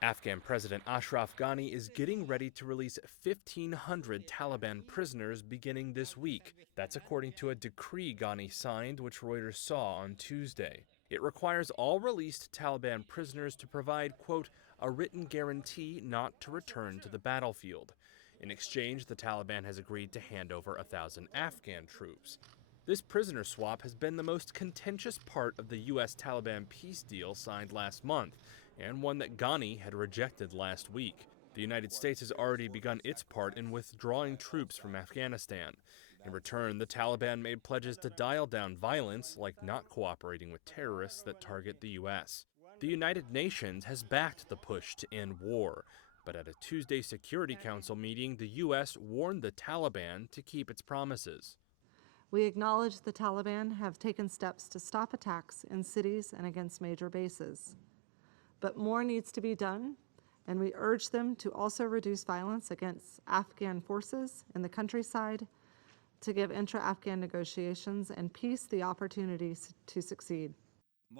Afghan President Ashraf Ghani is getting ready to release 1,500 Taliban prisoners beginning this week. That's according to a decree Ghani signed, which Reuters saw on Tuesday. It requires all released Taliban prisoners to provide, quote, a written guarantee not to return to the battlefield. In exchange, the Taliban has agreed to hand over 1,000 Afghan troops. This prisoner swap has been the most contentious part of the U.S. Taliban peace deal signed last month, and one that Ghani had rejected last week. The United States has already begun its part in withdrawing troops from Afghanistan. In return, the Taliban made pledges to dial down violence, like not cooperating with terrorists that target the U.S. The United Nations has backed the push to end war, but at a Tuesday Security Council meeting, the U.S. warned the Taliban to keep its promises. We acknowledge the Taliban have taken steps to stop attacks in cities and against major bases. But more needs to be done, and we urge them to also reduce violence against Afghan forces in the countryside, to give intra-Afghan negotiations and peace the opportunities to succeed.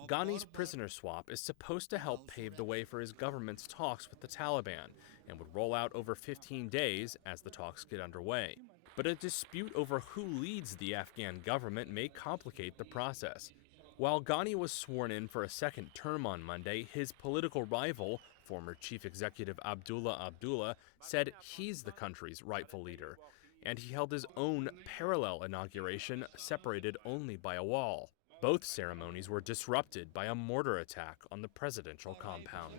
Ghani's prisoner swap is supposed to help pave the way for his government's talks with the Taliban and would roll out over 15 days as the talks get underway. But a dispute over who leads the Afghan government may complicate the process. While Ghani was sworn in for a second term on Monday, his political rival, former Chief Executive Abdullah, said he's the country's rightful leader, and he held his own parallel inauguration separated only by a wall. Both ceremonies were disrupted by a mortar attack on the presidential compound.